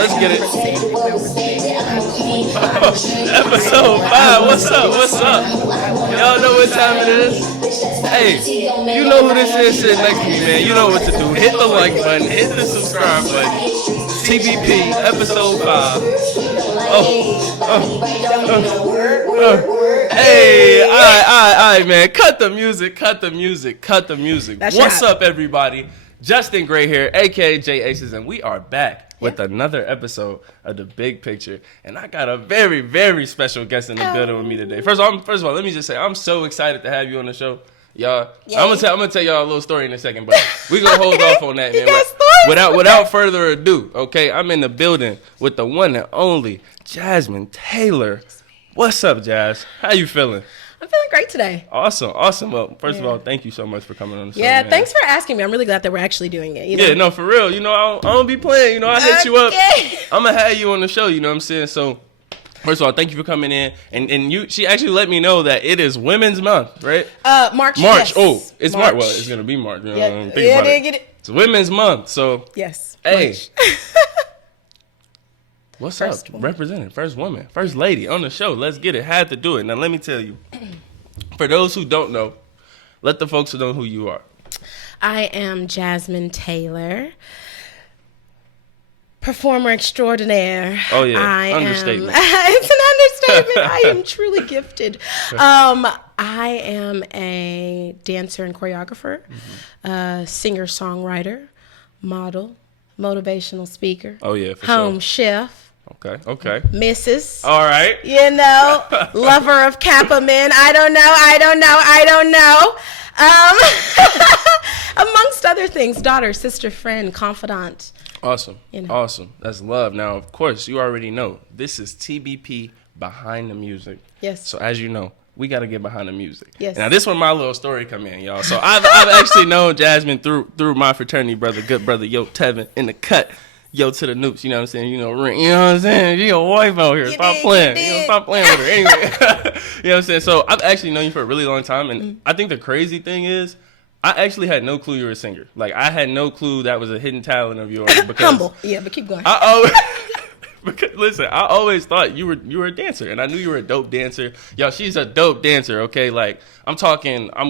Let's get it. Episode 5. What's up? What's up? Y'all know what time it is? Hey, you know who this is sitting next to me, man. You know what to do. Hit the like button. Hit the subscribe button. TBP, episode 5. Hey, all right, man. Cut the music. What's up, everybody? Justin Gray here, aka J Aces, and we are back with another episode of The Big Picture. And I got a very, very special guest in the building with me today. First of all, let me just say I'm so excited to have you on the show. Y'all, I'm gonna tell y'all a little story in a second, but we're gonna hold off on that, man. Without further ado, okay, I'm in the building with the one and only Jasmin Taylor. What's up, Jazz? How you feeling? I'm feeling great today. Awesome. Well, first of all, thank you so much for coming on the show. Yeah, man. Thanks for asking me. I'm really glad that we're actually doing it. You know? Yeah, no, for real. You know, I don't be playing. You know, I hit you up. I'm gonna have you on the show. You know what I'm saying? So, first of all, thank you for coming in. And she actually let me know that it is Women's Month, right? March. Yes. Oh, it's March. Well, it's gonna be March. You know, Get it. It's Women's Month. So yes. Hey. What's first up? Woman. Representing first woman, first lady on the show. Let's get it. Had to do it. Now let me tell you. For those who don't know, let the folks know who you are. I am Jasmin Taylor, performer extraordinaire. Oh yeah, understatement. It's an understatement. I am truly gifted. I am a dancer and choreographer, singer-songwriter, model, motivational speaker. Oh yeah, for home sure. chef. Okay. Mrs. All right. You know, lover of Kappa men. I don't know. Amongst other things, daughter, sister, friend, confidant. Awesome. You know. Awesome. That's love. Now, of course, you already know this is TBP behind the music. Yes. So as you know, we got to get behind the music. Yes. Now, this is where my little story come in, y'all. So I've actually known Jasmin through my fraternity brother, good brother, Yo Tevin, in the cut. Yo to the noops, you know what I'm saying? You know what I'm saying? She a wife out here. Stop playing. Stop playing with her. Anyway, you know what I'm saying? So I've actually known you for a really long time, and I think the crazy thing is, I actually had no clue you were a singer. Like, I had no clue that was a hidden talent of yours. Because humble. Yeah, but keep going. Because listen, I always thought you were a dancer, and I knew you were a dope dancer. Yo, she's a dope dancer, okay? Like, I'm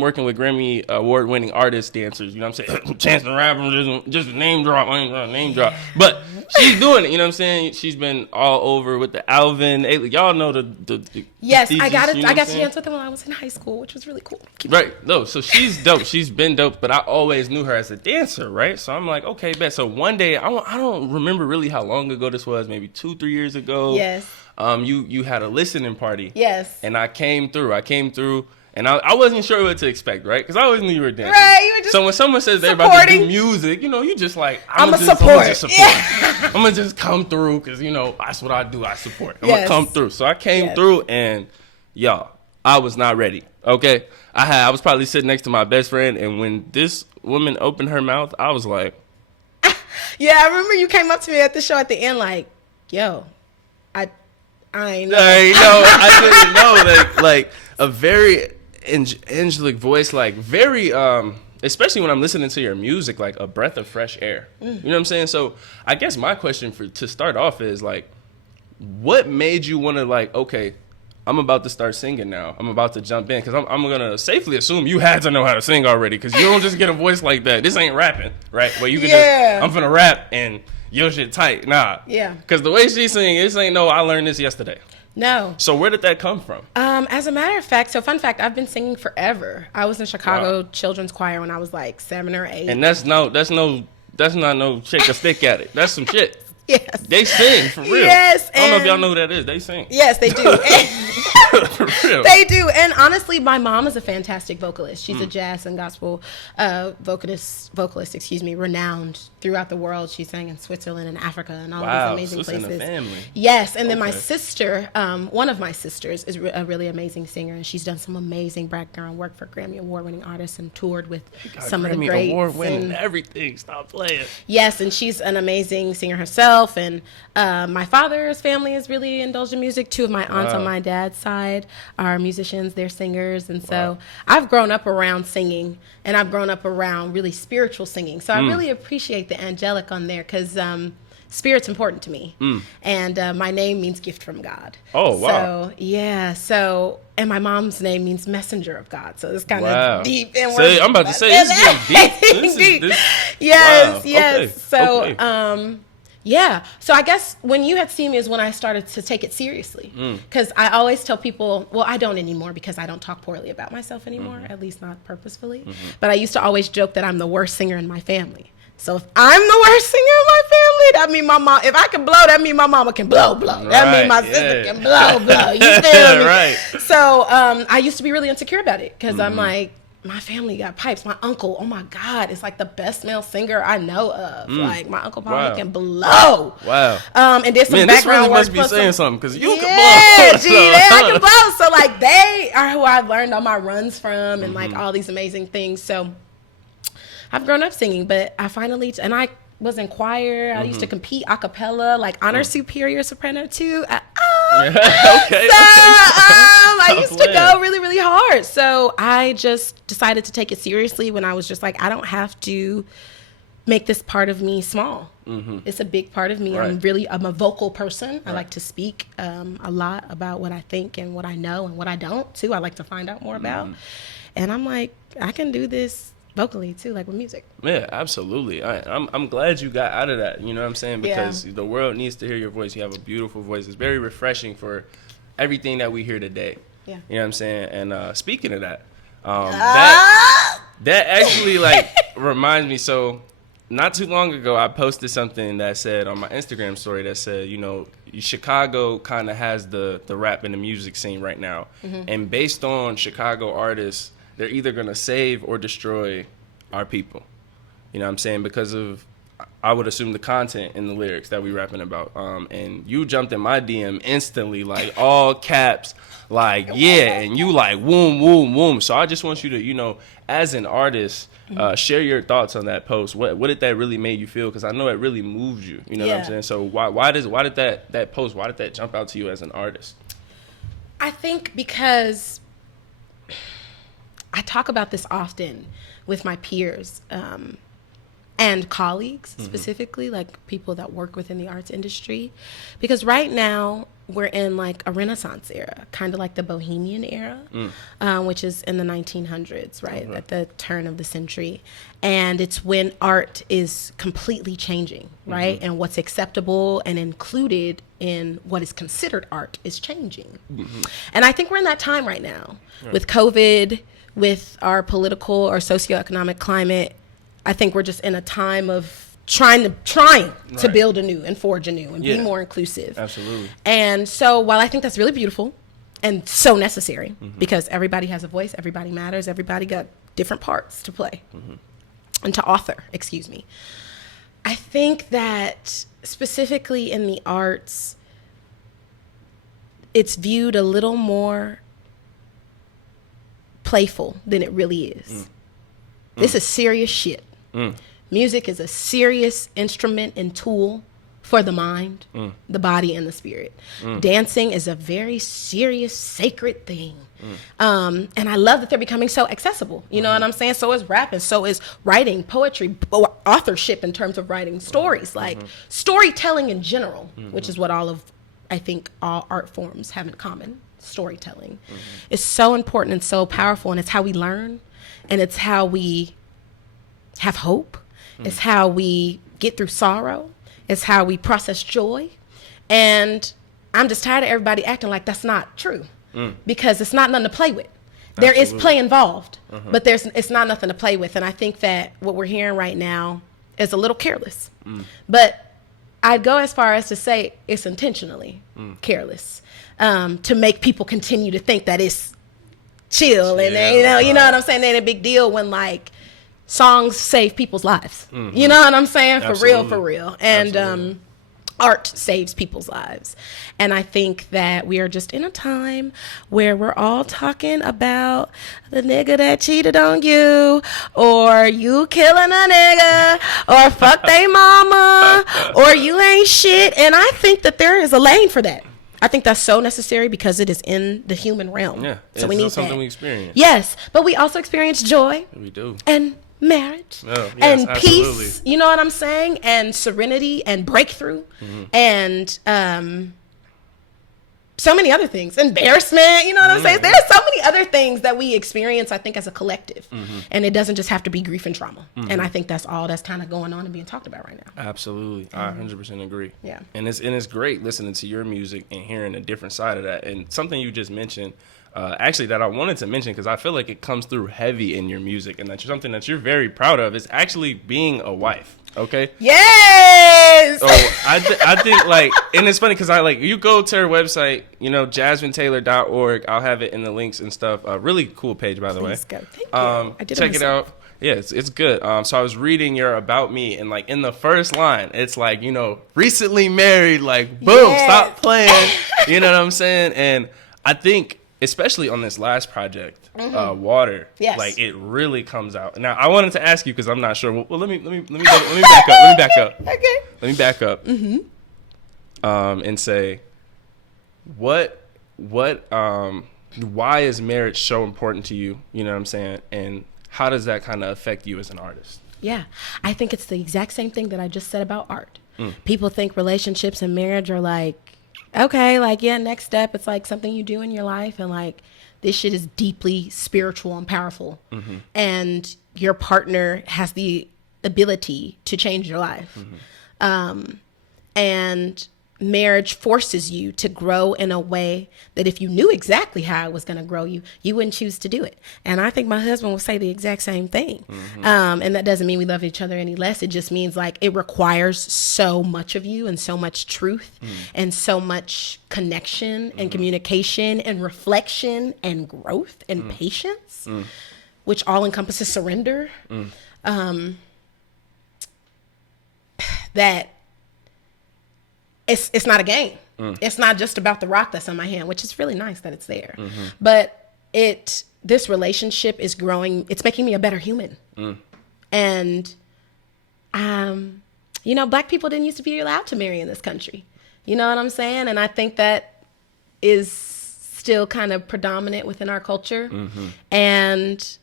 working with Grammy award-winning artist dancers, you know what I'm saying? Chance the Rapper, just name drop. But she's doing it, you know what I'm saying? She's been all over with the Alvin. Y'all know the yes, thesis, I got to dance with them when I was in high school, which was really cool. Right, no, so she's dope. She's been dope, but I always knew her as a dancer, right? So I'm like, okay, bet. So one day, I don't remember really how long ago this was, maybe 2-3 years ago. Yes. You had a listening party. Yes. And I came through, and I wasn't sure what to expect, right? Because I always knew you were a dancer. Right, you were just so when someone says they're about to do music, you know, you just like, I'm gonna support. Yeah. I'm gonna just come through because, you know, that's what I do. I support. I'm gonna come through. So I came through, and y'all, I was not ready. Okay, I was probably sitting next to my best friend, and when this woman opened her mouth, I was like, yeah, I remember you came up to me at the show at the end, like, yo, I ain't know. I didn't know, like a very angelic voice, like very especially when I'm listening to your music, like a breath of fresh air. You know what I'm saying? So I guess my question to start off is like, what made you want to like, okay, I'm about to start singing now. I'm about to jump in because I'm gonna safely assume you had to know how to sing already because you don't just get a voice like that. This ain't rapping, right? Where you can just, I'm finna rap and your shit tight. Nah. Yeah. Because the way she sing, this ain't no, I learned this yesterday. No. So where did that come from? As a matter of fact, fun fact, I've been singing forever. I was in Chicago Children's Choir when I was like 7 or 8. And that's not no shake a stick at it. That's some shit. Yes. They sing, for real. Yes. I don't know if y'all know who that is. They sing. Yes, they do. For real. They do. And honestly, my mom is a fantastic vocalist. She's a jazz and gospel vocalist, renowned throughout the world. She sang in Switzerland and Africa and all of these amazing places. In the family. Yes. And then my sister, one of my sisters, is a really amazing singer, and she's done some amazing background work for Grammy award-winning artists and toured with some of the greats. Grammy award-winning everything. Stop playing. Yes, and she's an amazing singer herself. And my father's family is really indulged in music. 2 of my aunts on my dad's side are musicians. They're singers. And so I've grown up around singing, and I've grown up around really spiritual singing. So I really appreciate the Angelic on there because spirit's important to me. And my name means gift from God. Oh, wow. So, yeah. So, and my mom's name means messenger of God. So it's kind of deep. And I'm about to say, this is deep. Yes, wow. yes. Okay. So, Okay. yeah. So I guess when you had seen me is when I started to take it seriously. Because I always tell people, well, I don't anymore because I don't talk poorly about myself anymore, at least not purposefully. But I used to always joke that I'm the worst singer in my family. So if I'm the worst singer in my family, that means my mom, if I can blow, that means my mama can blow. That means my sister can blow. You feel me? Right. So I used to be really insecure about it because I'm like, my family got pipes. My uncle, oh my God, it's like the best male singer I know of. Like my uncle probably can blow. Wow. And did some Man, background this really work. must be saying something because you can blow. Yeah, gee, I can blow. So like they are who I've learned all my runs from and like all these amazing things. So I've grown up singing, but I finally, and I was in choir. I used to compete a cappella, like honor superior soprano too. Okay. I used to go really, really hard. So I just decided to take it seriously when I was just like, I don't have to make this part of me small. It's a big part of me. Right. I'm a vocal person. Right. I like to speak a lot about what I think and what I know and what I don't too. I like to find out more about. And I'm like, I can do this vocally too, like with music. Yeah, absolutely. I'm glad you got out of that. You know what I'm saying? Because the world needs to hear your voice. You have a beautiful voice. It's very refreshing for everything that we hear today. Yeah. You know what I'm saying? And speaking of that, that actually like reminds me. So not too long ago, I posted something that said on my Instagram story that said, you know, Chicago kind of has the rap and the music scene right now. And based on Chicago artists, they're either going to save or destroy our people. You know what I'm saying? Because of, I would assume, the content in the lyrics that we rapping about. And you jumped in my DM instantly, like all caps, like, yeah. And you like, woom, woom, woom. So I just want you to, you know, as an artist, share your thoughts on that post. What did that really make you feel? Because I know it really moved you. You know what I'm saying? So why did that post, why did that jump out to you as an artist? I think because I talk about this often with my peers and colleagues, specifically, like people that work within the arts industry. Because right now, we're in like a Renaissance era, kind of like the Bohemian era, which is in the 1900s, right, at the turn of the century. And it's when art is completely changing, right? And what's acceptable and included in what is considered art is changing. And I think we're in that time right now with COVID, with our political or socioeconomic climate. I think we're just in a time of trying to build anew and forge anew and be more inclusive. Absolutely. And so while I think that's really beautiful and so necessary, because everybody has a voice, everybody matters, everybody got different parts to play and to author, I think that specifically in the arts, it's viewed a little more playful than it really is. This is serious shit. Music is a serious instrument and tool for the mind, the body, and the spirit. Dancing is a very serious, sacred thing. And I love that they're becoming so accessible. You know what I'm saying? So is rap, and so is writing, poetry, authorship in terms of writing stories, like storytelling in general, which is what I think all art forms have in common. Storytelling is so important and so powerful, and it's how we learn, and it's how we have hope. It's how we get through sorrow. It's how we process joy. And I'm just tired of everybody acting like that's not true, because it's not nothing to play with. There is play involved, but it's not nothing to play with. And I think that what we're hearing right now is a little careless. But I'd go as far as to say it's intentionally careless, to make people continue to think that it's chill and you know what I'm saying? They ain't a big deal when like songs save people's lives. You know what I'm saying? For real. And art saves people's lives. And I think that we are just in a time where we're all talking about the nigga that cheated on you, or you killing a nigga, or fuck they mama, or you ain't shit. And I think that there is a lane for that. I think that's so necessary because it is in the human realm. Yeah, so we need something that. we experience. Yes, but we also experience joy. We do. And marriage and peace, you know what I'm saying? And serenity and breakthrough and so many other things. Embarrassment, you know what I'm saying? There are so many other things that we experience, I think, as a collective. And it doesn't just have to be grief and trauma. And I think that's all that's kind of going on and being talked about right now. Absolutely. I 100% agree. Yeah. And it's great listening to your music and hearing a different side of that. And something you just mentioned, actually, that I wanted to mention, because I feel like it comes through heavy in your music, and that's something that you're very proud of, is actually being a wife. Okay. Yes. So I think like, and it's funny because you go to her website, JasminTaylor.org. I'll have it in the links and stuff. Really cool page, by the way. Go. Thank you. I did check it out. Yeah, it's good. So I was reading your About Me, and like in the first line, it's like, recently married, like boom, stop playing. You know what I'm saying? And I think, especially on this last project, Water, like it really comes out. Now I wanted to ask you, because I'm not sure. Well, let me back up. Okay. Let me back up. And say, why is marriage so important to you? You know what I'm saying? And how does that kind of affect you as an artist? Yeah, I think it's the exact same thing that I just said about art. People think relationships and marriage are like, okay, like, yeah, next step. It's like something you do in your life, and like, this shit is deeply spiritual and powerful. And your partner has the ability to change your life. And marriage forces you to grow in a way that if you knew exactly how it was going to grow you, you wouldn't choose to do it. And I think my husband will say the exact same thing. And that doesn't mean we love each other any less. It just means like it requires so much of you and so much truth and so much connection and communication and reflection and growth and patience, which all encompasses surrender. That it's not a game. It's not just about the rock that's in my hand, which is really nice that it's there. But this relationship is growing. It's making me a better human. And, Black people didn't used to be allowed to marry in this country. You know what I'm saying? And I think that is still kind of predominant within our culture. And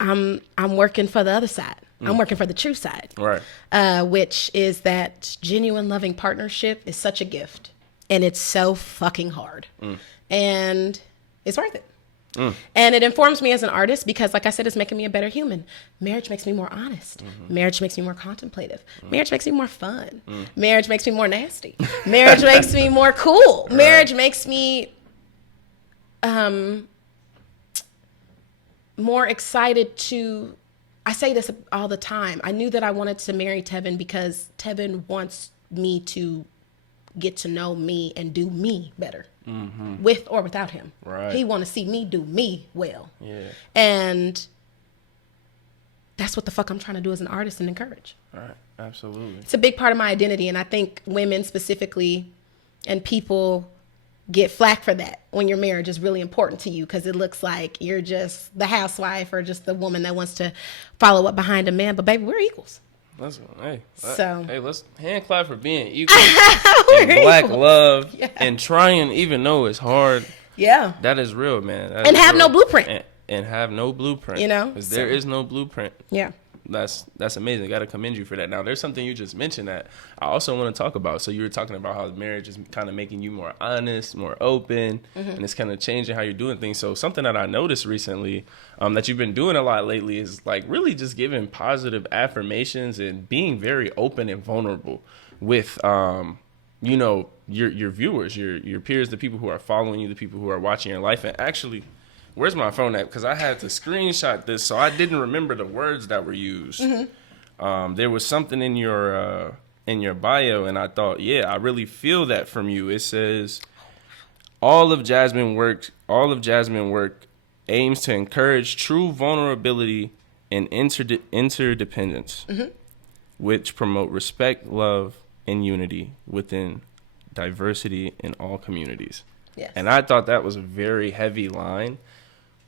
I'm working for the other side. I'm working for the true side, right? Which is that genuine loving partnership is such a gift, and it's so fucking hard, and it's worth it. And it informs me as an artist because, like I said, it's making me a better human. Marriage makes me more honest. Marriage makes me more contemplative. Marriage makes me more fun. Marriage makes me more nasty. Marriage makes me more cool. Right. Marriage makes me more excited to. I say this all the time. I knew that I wanted to marry Tevin because Tevin wants me to get to know me and do me better, with or without him. Right. He want to see me do me well. Yeah. And that's what the fuck I'm trying to do as an artist and encourage. Right. Absolutely. It's a big part of my identity, and I think women specifically and people get flack for that when your marriage is really important to you because it looks like you're just the housewife or just the woman that wants to follow up behind a man. But baby, we're equals. Let's hand clap for being equal and Black equal. Love and trying, even though it's hard. Yeah, that is real, man. And have no blueprint. And have no blueprint. Because there is no blueprint. Yeah. That's amazing. I got to commend you for that. Now, there's something you just mentioned that I also want to talk about. So you were talking about how marriage is kind of making you more honest, more open, and it's kind of changing how you're doing things. So something that I noticed recently that you've been doing a lot lately is like really just giving positive affirmations and being very open and vulnerable with, your viewers, your peers, the people who are following you, the people who are watching your life. And actually, where's my phone at? Because I had to screenshot this, so I didn't remember the words that were used. There was something in your bio, and I thought, yeah, I really feel that from you. It says, all of Jasmine work aims to encourage true vulnerability and interdependence, which promote respect, love, and unity within diversity in all communities. Yes. And I thought that was a very heavy line.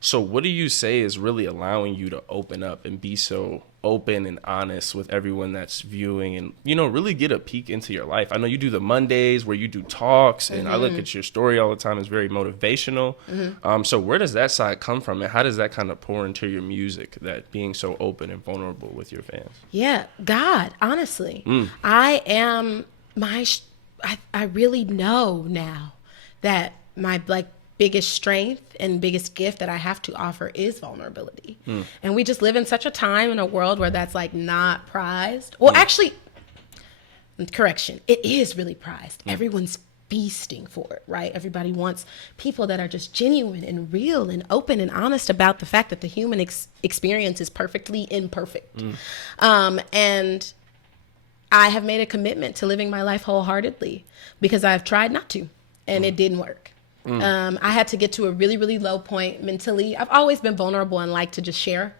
So what do you say is really allowing you to open up and be so open and honest with everyone that's viewing and, really get a peek into your life? I know you do the Mondays where you do talks, and I look at your story all the time. It's very motivational. So where does that side come from, and how does that kind of pour into your music, that being so open and vulnerable with your fans? Yeah, God, honestly. I am I really know now that my biggest strength and biggest gift that I have to offer is vulnerability. And we just live in such a time in a world where that's not prized. Well, actually, correction, it is really prized. Everyone's feasting for it, right? Everybody wants people that are just genuine and real and open and honest about the fact that the human experience is perfectly imperfect. And I have made a commitment to living my life wholeheartedly because I've tried not to, and it didn't work. I had to get to a really, really low point mentally. I've always been vulnerable and like to just share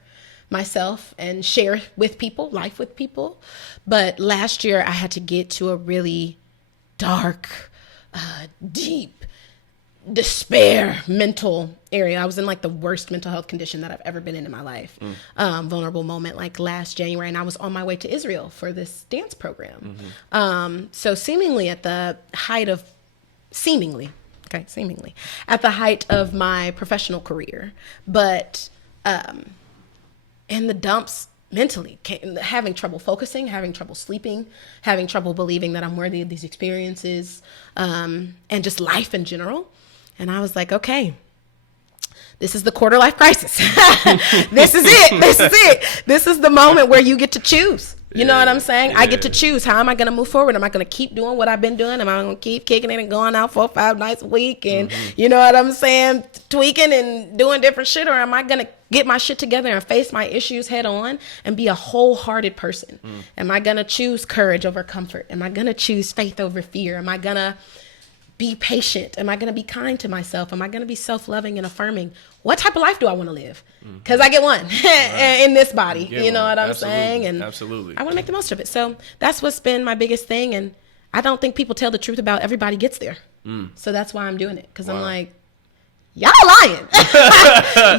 myself and share with people, life with people. But last year I had to get to a really dark, deep despair mental area. I was in the worst mental health condition that I've ever been in my life. Vulnerable moment last January, and I was on my way to Israel for this dance program. So seemingly at the height of at the height of my professional career, but in the dumps mentally, having trouble focusing, having trouble sleeping, having trouble believing that I'm worthy of these experiences, and just life in general. And I was like, okay, this is the quarter life crisis. This is it. This is the moment where you get to choose. You know what I'm saying? I get to choose. How am I going to move forward? Am I going to keep doing what I've been doing? Am I going to keep kicking it and going out 4 or 5 nights a week and, you know what I'm saying, tweaking and doing different shit? Or am I going to get my shit together and face my issues head on and be a wholehearted person? Am I going to choose courage over comfort? Am I going to choose faith over fear? Am I going to be patient? Am I going to be kind to myself? Am I going to be self-loving and affirming? What type of life do I want to live? Because I get one in this body. You know what I'm saying? And absolutely. I want to make the most of it. So that's what's been my biggest thing. And I don't think people tell the truth about everybody gets there. So that's why I'm doing it. Because I'm like, y'all lying.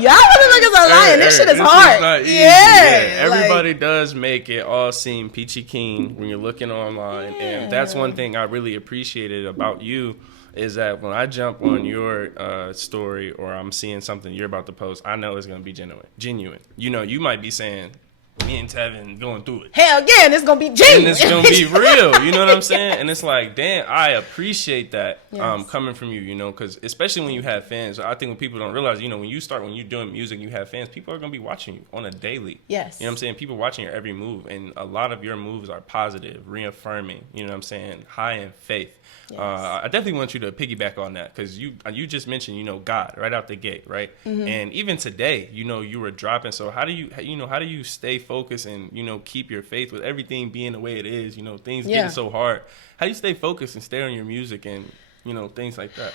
Y'all motherfuckers are lying. This shit is hard. Is not easy. Yeah. Everybody does make it all seem peachy keen when you're looking online. And that's one thing I really appreciated about you, is that when I jump on your story or I'm seeing something you're about to post, I know it's going to be genuine. You might be saying, me and Tevin going through it. Hell yeah, and it's going to be genuine. And it's going to be real. You know what I'm saying? And it's like, damn, I appreciate that coming from you, because especially when you have fans. I think when people don't realize, when you're doing music, you have fans, people are going to be watching you on a daily. Yes. You know what I'm saying? People watching your every move. And a lot of your moves are positive, reaffirming, you know what I'm saying? High in faith. Yes. I definitely want you to piggyback on that, because you just mentioned, God right out the gate, right? And even today, you were dropping. So how do you stay focused and keep your faith with everything being the way it is? Things getting so hard. How do you stay focused and stay on your music and things like that?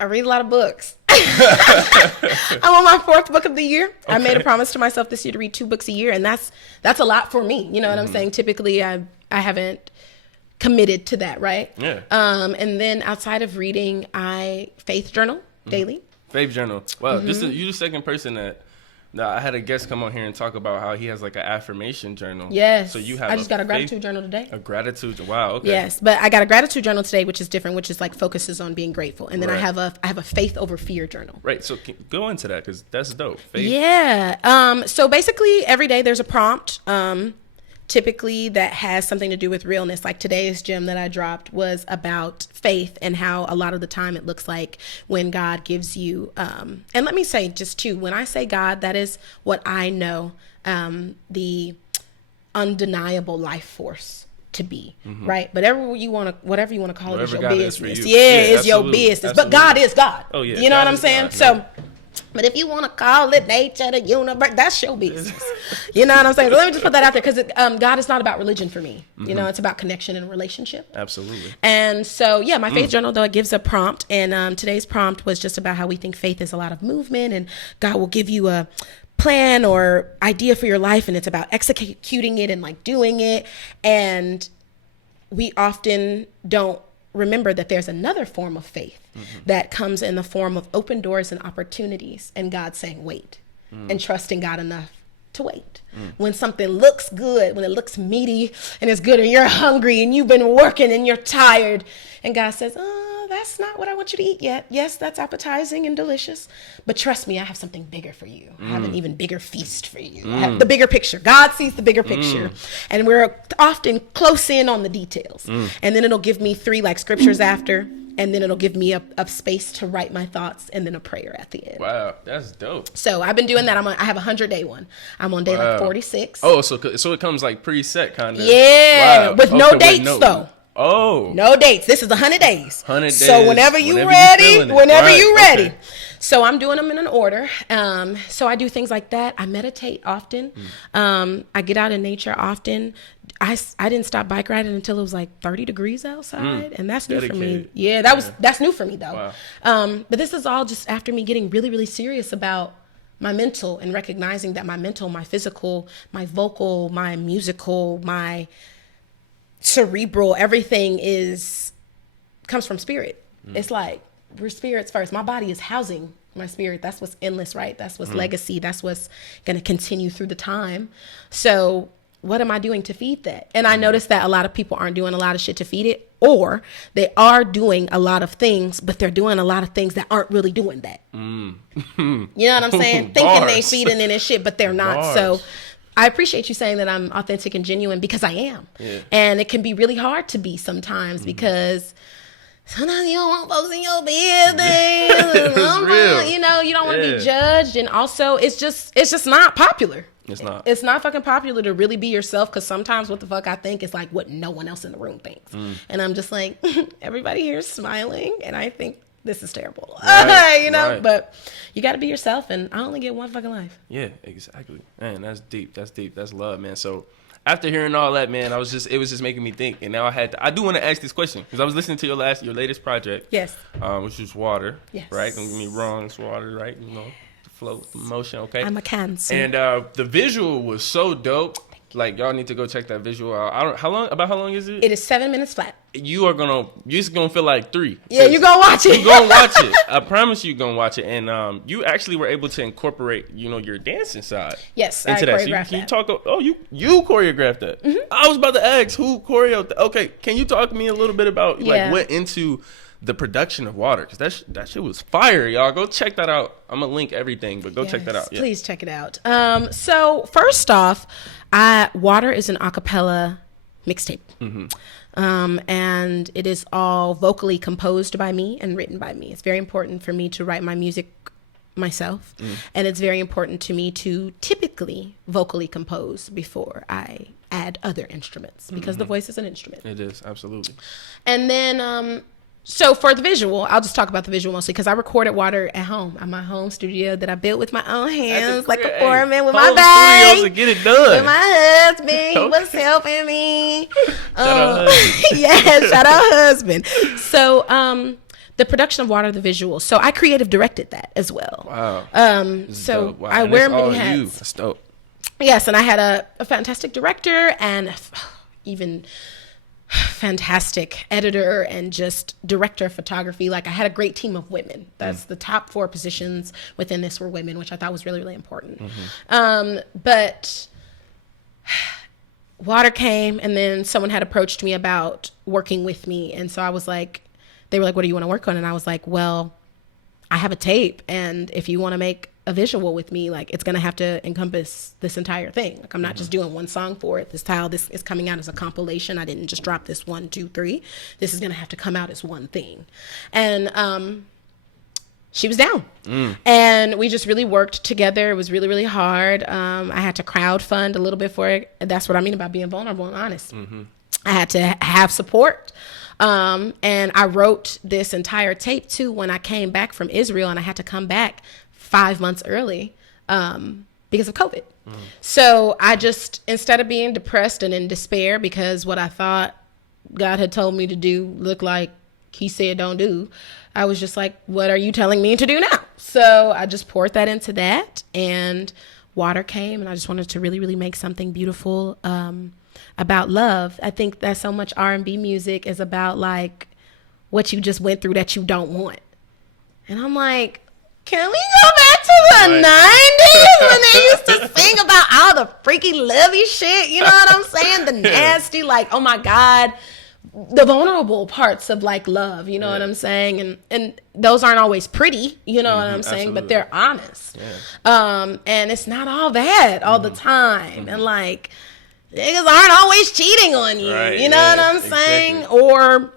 I read a lot of books. I'm on my 4th book of the year. Okay. I made a promise to myself this year to read 2 books a year, and that's a lot for me. You know what I'm saying? Typically, I haven't committed to that, right? Yeah. And then outside of reading, I faith journal daily. Faith journal. Wow, you're the second person that I had a guest come on here and talk about how he has an affirmation journal. Yes. So you have. I just got a gratitude journal today. A gratitude. Wow. Okay. Yes, but I got a gratitude journal today, which is different, which is focuses on being grateful, and then I have a faith over fear journal. Right. So go into that, because that's dope. Faith. Yeah. So basically, every day there's a prompt. Typically that has something to do with realness. Like today's gem that I dropped was about faith and how a lot of the time it looks like when God gives you, and let me say just too, when I say God, that is what I know the undeniable life force to be, right? But whatever you want to call it is your business. It's your business. Absolutely. But God is God. Oh yeah. You know what I'm saying? God, so. But if you want to call it nature, the universe, that's your business. You know what I'm saying? So let me just put that out there, because God is not about religion for me. It's about connection and relationship. Absolutely. And so, my faith journal, though, it gives a prompt. And today's prompt was just about how we think faith is a lot of movement, and God will give you a plan or idea for your life, and it's about executing it and doing it. And we often don't remember that there's another form of faith that comes in the form of open doors and opportunities, and God saying, wait, and trusting God enough to wait. When something looks good, when it looks meaty and it's good, and you're hungry and you've been working and you're tired, and God says, oh, that's not what I want you to eat yet. Yes, that's appetizing and delicious, but trust me, I have something bigger for you. I have an even bigger feast for you. I have the bigger picture. God sees the bigger picture, and we're often close in on the details. And then it'll give me 3 like scriptures after, and then it'll give me a space to write my thoughts, and then a prayer at the end. Wow, that's dope. So I've been doing that. I have a 100-day one. I'm on day like 46. Oh, so it comes like preset kind of. Yeah, wow. with no dates though. Oh, no dates. This is 100 days. 100 days. So whenever you ready. Okay. So I'm doing them in an order. So I do things like that. I meditate often. I get out in nature often. I didn't stop bike riding until it was like 30 degrees outside, and that's new for me. Yeah, that's new for me though. Wow. But this is all just after me getting really, really serious about my mental and recognizing that my mental, my physical, my vocal, my musical, my cerebral, everything comes from spirit. It's like we're spirits first. My body is housing my spirit. That's what's endless, right? That's what's legacy. That's what's going to continue through the time. So what am I doing to feed that? And I noticed that a lot of people aren't doing a lot of shit to feed it, or they are doing a lot of things, but they're doing a lot of things that aren't really doing that. You know what I'm saying? Thinking they feeding in and shit, but they're not. Bars. So I appreciate you saying that I'm authentic and genuine, because I am. Yeah. And it can be really hard to be sometimes because sometimes you don't want folks in your business. You know, you don't want to be judged. And also it's just not popular. It's not fucking popular to really be yourself, because sometimes what the fuck I think is like what no one else in the room thinks. And I'm just like, everybody here is smiling, and I think this is terrible. Right, you know, but you got to be yourself, and I only get one fucking life. Yeah, exactly. Man, that's deep. That's deep. That's love, man. So after hearing all that, man, it was just making me think. And now I do want to ask this question, because I was listening to your latest project. Yes. Which is Water. Yes. Right? Don't get me wrong, it's water, right? You know, the flow, the motion, okay? I'm a Cancer. And the visual was so dope. Like, y'all need to go check that visual out. How long is it? It is 7 minutes flat. You're just gonna feel like 3. Yeah, you're gonna watch it. You're gonna watch it. I promise you're gonna watch it. And you actually were able to incorporate, your dancing side. Yes, into I that. choreographed Can you that. talk? Oh, you choreographed that. I was about to ask who choreographed that. Okay, can you talk to me a little bit about like what into the production of Water? Because that shit was fire, y'all. Go check that out. I'm gonna link everything, but go check that out. Yeah. Please check it out. So first off, Water is an a cappella mixtape. And it is all vocally composed by me and written by me. It's very important for me to write my music myself, and it's very important to me to typically vocally compose before I add other instruments, because the voice is an instrument. It is, absolutely. And then so for the visual, I'll just talk about the visual mostly, because I recorded Water at home, at my home studio that I built with my own hands, like a foreman, with my bag, to get it done. with my husband. He was helping me. Shout out husband. So the production of Water, the visual. So I creative directed that as well. Wow. So wow. I wear many hats. That's dope. Yes, and I had a fantastic director and even fantastic editor and just director of photography. Like, I had a great team of women. That's the top 4 positions within this were women, which I thought was really, really important. But Water came, and then someone had approached me about working with me. And so I was like, they were like, what do you want to work on? And I was like, well, I have a tape, and if you want to make a visual with me, like, it's going to have to encompass this entire thing. Like, I'm not just doing one song for it. This is coming out as a compilation. I didn't just drop this 1, 2, 3. This is going to have to come out as one thing. And she was down. And we just really worked together. It was really, really hard. I had to crowdfund a little bit for it. That's what I mean about being vulnerable and honest. I had to have support. And I wrote this entire tape too when I came back from Israel, and I had to come back 5 months early because of COVID. So I just, instead of being depressed and in despair because what I thought God had told me to do looked like he said don't do, I was just like, what are you telling me to do now? So I just poured that into that, and Water came, and I just wanted to really, really make something beautiful about love. I think that so much R&B music is about like what you just went through that you don't want. And I'm like, can we go back to the 90s when they used to sing about all the freaky lovey shit? You know what I'm saying? The nasty, like, oh my God, the vulnerable parts of like love, you know what I'm saying? And those aren't always pretty, you know what I'm saying? Absolutely. But they're honest. And it's not all bad all the time. And like, niggas aren't always cheating on you, you know what I'm saying? Or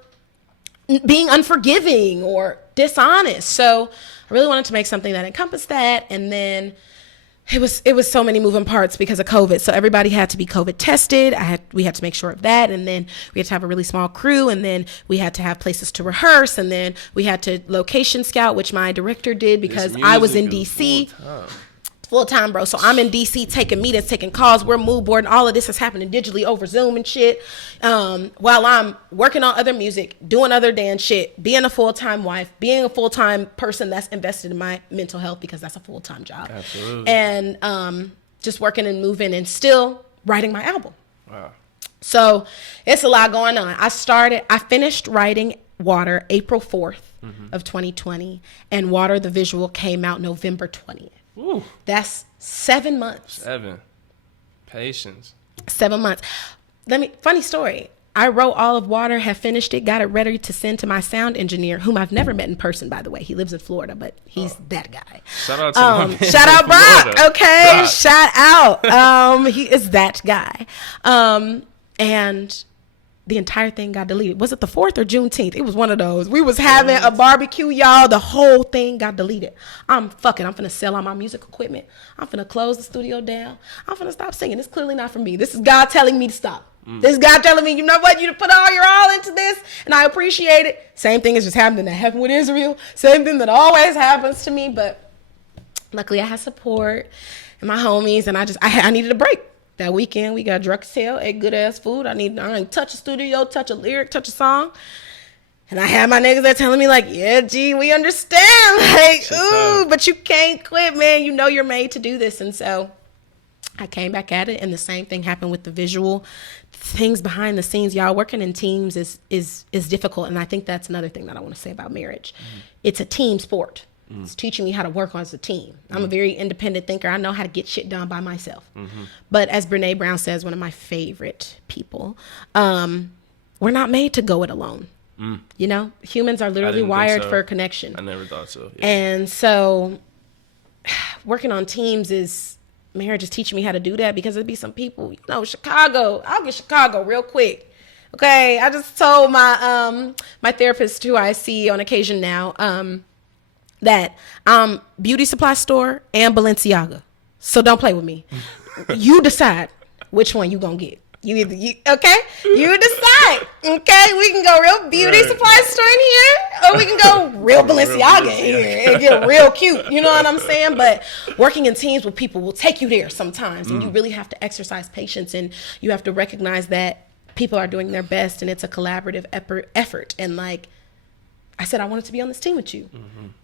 being unforgiving or dishonest. So I really wanted to make something that encompassed that. And then it was so many moving parts because of COVID. So everybody had to be COVID tested. We had to make sure of that. And then we had to have a really small crew. And then we had to have places to rehearse. And then we had to location scout, which my director did because I was in DC. Full time, bro. So I'm in DC taking meetings, taking calls. We're mood boarding. All of this is happening digitally over Zoom and shit. While I'm working on other music, doing other dance shit, being a full-time wife, being a full-time person that's invested in my mental health because that's a full-time job. Absolutely. And just working and moving and still writing my album. Wow. So it's a lot going on. I finished writing Water April 4th of 2020, and Water the Visual came out November 20th. Ooh. That's 7 months. 7. Patience. 7 months. Funny story. I wrote all of Water, have finished it, got it ready to send to my sound engineer, whom I've never met in person, by the way. He lives in Florida, but he's that guy. Shout out to my man shout out Brock. Florida. Okay. Brock. Shout out. He is that guy. And the entire thing got deleted. Was it the 4th or Juneteenth? It was one of those. We was having a barbecue, y'all. The whole thing got deleted. I'm finna sell all my music equipment. I'm finna close the studio down. I'm finna stop singing. It's clearly not for me. This is God telling me to stop. This is God telling me, you know what? You put all your all into this, and I appreciate it. Same thing is just happening that happened with Israel. Same thing that always happens to me. But luckily, I had support and my homies, and I needed a break. That weekend, we got drunk as hell, ate good ass food. I ain't touch a studio, touch a lyric, touch a song. And I had my niggas there telling me like, yeah, G, we understand. Like, ooh, but you can't quit, man. You know you're made to do this. And so I came back at it, and the same thing happened with the visual. Things behind the scenes, y'all, working in teams is difficult. And I think that's another thing that I want to say about marriage. It's a team sport. It's teaching me how to work as a team. I'm a very independent thinker. I know how to get shit done by myself. But as Brene Brown says, one of my favorite people, we're not made to go it alone. You know, humans are literally wired for connection. I never thought so. Yeah. And so working on teams marriage is teaching me how to do that, because there'd be some people, you know, Chicago, I'll get Chicago real quick. Okay. I just told my, my therapist, who I see on occasion now, that beauty supply store and Balenciaga. So don't play with me. You decide which one you gonna get. Okay? You decide. Okay? We can go real beauty supply store in here, or we can go real Balenciaga in here and get real cute. You know what I'm saying? But working in teams with people will take you there sometimes, and you really have to exercise patience, and you have to recognize that people are doing their best, and it's a collaborative effort. And like I said, I wanted to be on this team with you.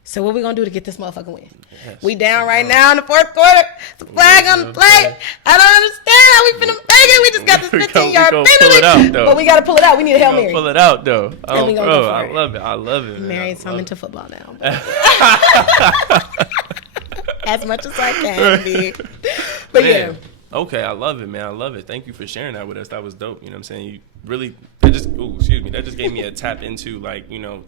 So what we gonna do to get this motherfucking win? Yes. We down right now in the 4th quarter. It's a flag on the plate. I don't understand how we finna make it. We just got this 15-yard penalty. But we gotta pull it out. We need a Hail Mary. Pull it out, though. And we gonna go for it. I love it. I love it. I'm married, so I'm into football now. As much as I can be. But man. Yeah. Okay, I love it, man. I love it. Thank you for sharing that with us. That was dope. You know what I'm saying? You really, that just gave me a tap into, like, you know,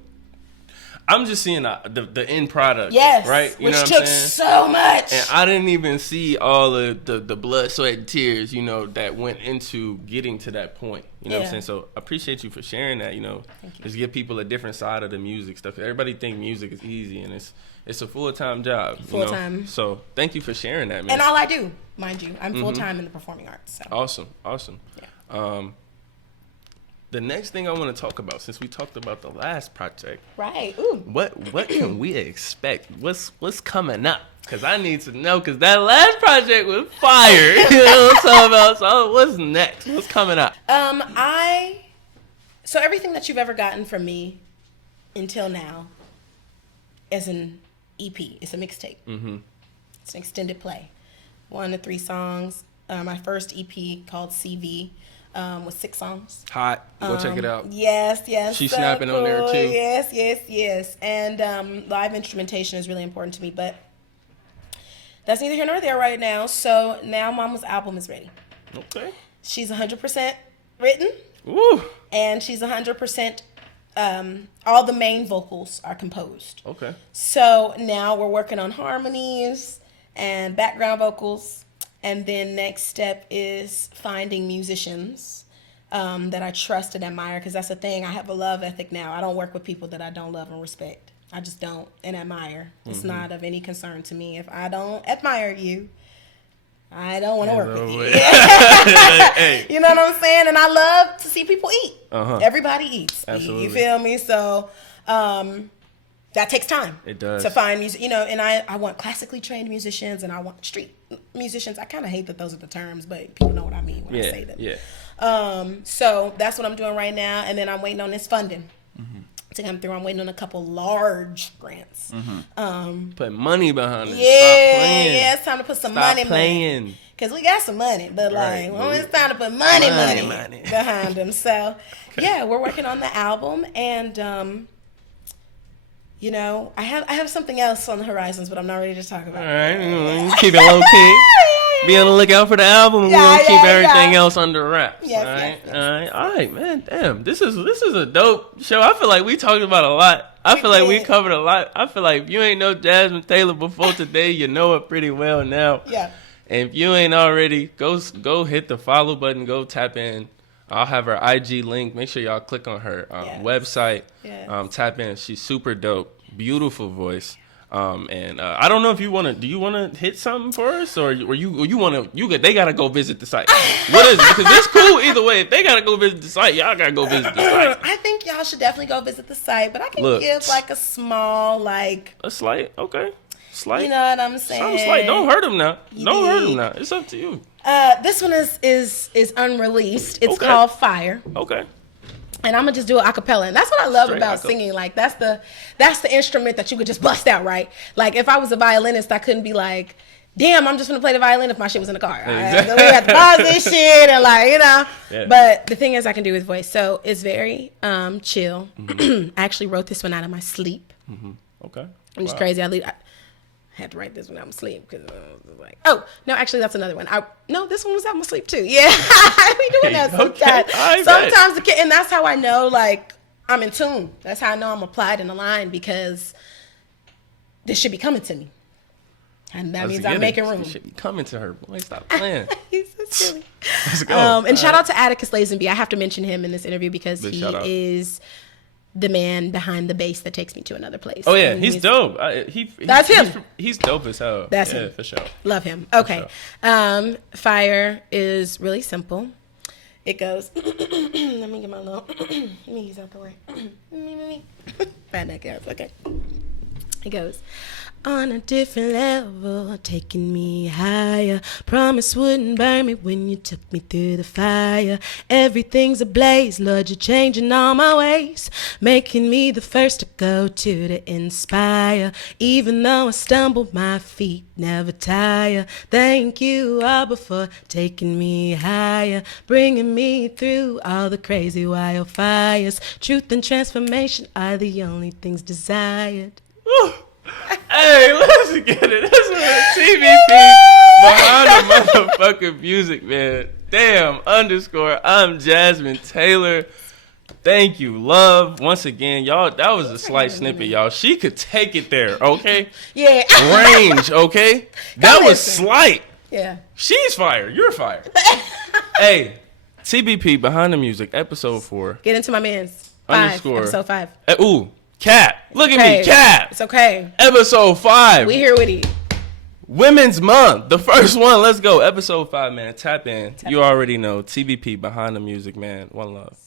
I'm just seeing the end product, yes, right? You which know what took I'm saying? So much. And I didn't even see all the blood, sweat, and tears, you know, that went into getting to that point. You know what I'm saying? So I appreciate you for sharing that, you know. Just give people a different side of the music stuff. Everybody think music is easy, and it's a full-time job. Full-time. You know? So thank you for sharing that, man. And all I do, mind you, I'm full-time in the performing arts. So. Awesome. Yeah. The next thing I want to talk about, since we talked about the last project, right? Ooh. What can we expect? What's coming up? Because I need to know. Because that last project was fire. You know what I'm talking about? So what's next? What's coming up? So everything that you've ever gotten from me until now is an EP. It's a mixtape. It's an extended play. 1 to 3 songs. My first EP called CV. with 6 songs. Hot. Go check it out. Yes. She's so snapping on there too. Yes. And live instrumentation is really important to me, but that's neither here nor there right now. So now Mama's album is ready. Okay. She's 100% written. Woo. And she's 100%, all the main vocals are composed. Okay. So now we're working on harmonies and background vocals. And then next step is finding musicians that I trust and admire, because that's the thing. I have a love ethic now. I don't work with people that I don't love and respect. I just don't, and admire. It's not of any concern to me. If I don't admire you, I don't want to work with you. Hey. You know what I'm saying? And I love to see people eat. Everybody eats. Absolutely. You feel me? So that takes time. It does. To find music, and I want classically trained musicians and I want street musicians. I kind of hate that those are the terms, but people know what I mean when I say them. Yeah. So that's what I'm doing right now. And then I'm waiting on this funding to come through. I'm waiting on a couple large grants. Put money behind it. Yeah, it's time to put some money playing. Because we got some money, but it's time to put money behind them. So, yeah, we're working on the album, and I have something else on the horizons, but I'm not ready to talk about. All right, keep it low key. Be on the lookout for the album, and we'll keep everything else under wraps. Yes. All right, man. Damn, this is a dope show. I feel like we talked about a lot. I feel like we covered a lot. I feel like if you ain't know Jasmin Taylor before today, you know it pretty well now. Yeah. And if you ain't already, go hit the follow button. Go tap in. I'll have her IG link. Make sure y'all click on her website. Yes. Tap in. She's super dope. Beautiful voice. And I don't know if you want to. Do you want to hit something for us, or you want to? They gotta go visit the site. What is it? Because it's cool either way. If they gotta go visit the site, y'all gotta go visit the site. I think y'all should definitely go visit the site, but I can give like a small a slight. Okay, slight. You know what I'm saying? Something slight. Don't hurt them now. Don't hurt them now. It's up to you. This one is unreleased. It's called Fire. Okay. And I'm gonna just do it a cappella, and that's what I love about acapella. singing. Like that's the instrument that you could just bust out, right? Like if I was a violinist, I couldn't be like, "Damn, I'm just gonna play the violin if my shit was in the car." Exactly. We have to pause this shit and Yeah. But the thing is, I can do with voice, so it's very chill. I actually wrote this one out of my sleep. Okay. I'm just crazy. I had to write this one out of my sleep because I was like, oh no, actually that's another one. This one was out of my sleep too. Yeah, I be doing that sometimes. Okay. Sometimes and that's how I know like I'm in tune. That's how I know I'm applied in the line, because this should be coming to me, and that means I'm making room. This should be coming to her. Boy, stop playing. He's so silly. Let's go. And shout out to Atticus Lazenby. I have to mention him in this interview because he is the man behind the bass that takes me to another place. Oh yeah, he's dope. That's him. He's dope as hell. That's him for sure. Love him. Okay, sure. Fire is really simple. It goes. Let me get my little. Let me use out the way. Bad neck guys. Okay. It goes. On a different level, taking me higher. Promise wouldn't burn me when you took me through the fire. Everything's ablaze, Lord, you're changing all my ways, making me the first to go to inspire. Even though I stumble, my feet never tire. Thank you, Abba, for taking me higher, bringing me through all the crazy wildfires. Truth and transformation are the only things desired. Hey, let's get it. This is a TBP behind the motherfucking music, man. Damn, _ I'm Jasmin Taylor. Thank you, love. Once again, y'all, that was a slight snippet, y'all. She could take it there, okay? Yeah. Range, okay? That was slight. Yeah. She's fire. You're fire. Hey, TBP behind the music, episode 4. Get into my man's. Episode 5. Ooh. Cap. Look at me, Cap. It's okay. Episode 5. We here with you. Women's Month. The first one. Let's go. Episode 5, man. Tap in. You already know. TBP behind the music, man. One love.